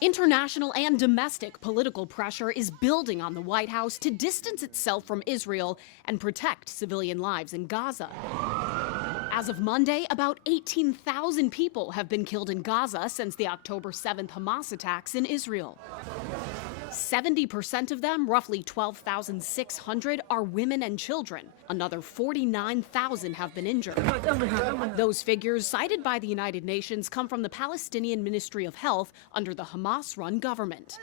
International and domestic political pressure is building on the White House to distance itself from Israel and protect civilian lives in Gaza. As of Monday, about 18,000 people have been killed in Gaza since the October 7th Hamas attacks in Israel. 70% of them, roughly 12,600, are women and children. Another 49,000 have been injured. Those figures cited by the United Nations come from the Palestinian Ministry of Health under the Hamas-run government.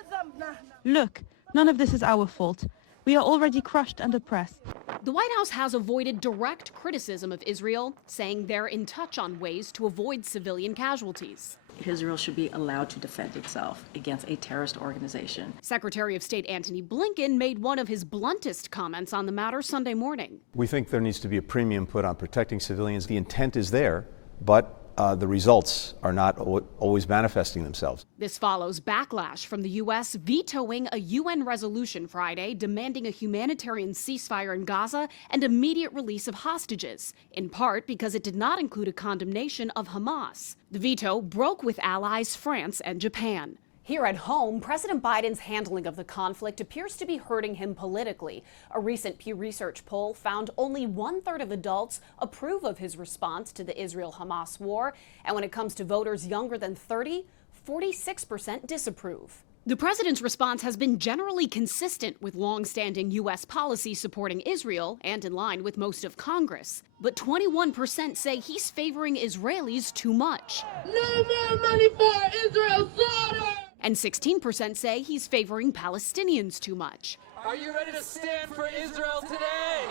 Look, none of this is our fault. We are already crushed and oppressed. The White House has avoided direct criticism of Israel, saying they're in touch on ways to avoid civilian casualties. Israel should be allowed to defend itself against a terrorist organization. Secretary of State Antony Blinken made one of his bluntest comments on the matter Sunday morning. We think there needs to be a premium put on protecting civilians. The intent is there, but the results are not always manifesting themselves. This follows backlash from the U.S. vetoing a UN resolution Friday demanding a humanitarian ceasefire in Gaza and immediate release of hostages, in part because it did not include a condemnation of Hamas. The veto broke with allies France and Japan. Here at home, President Biden's handling of the conflict appears to be hurting him politically. A recent Pew Research poll found only 1/3 of adults approve of his response to the Israel-Hamas war. And when it comes to voters younger than 30, 46% disapprove. The president's response has been generally consistent with long-standing U.S. policy supporting Israel and in line with most of Congress. But 21% say he's favoring Israelis too much. No more money for Israel slaughter! And 16% say he's favoring Palestinians too much. Are you ready to stand for Israel today?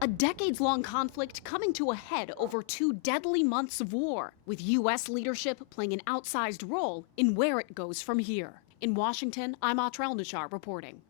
A decades-long conflict coming to a head over 2 deadly months of war, with U.S. leadership playing an outsized role in where it goes from here. In Washington, I'm Atrel Nashar reporting.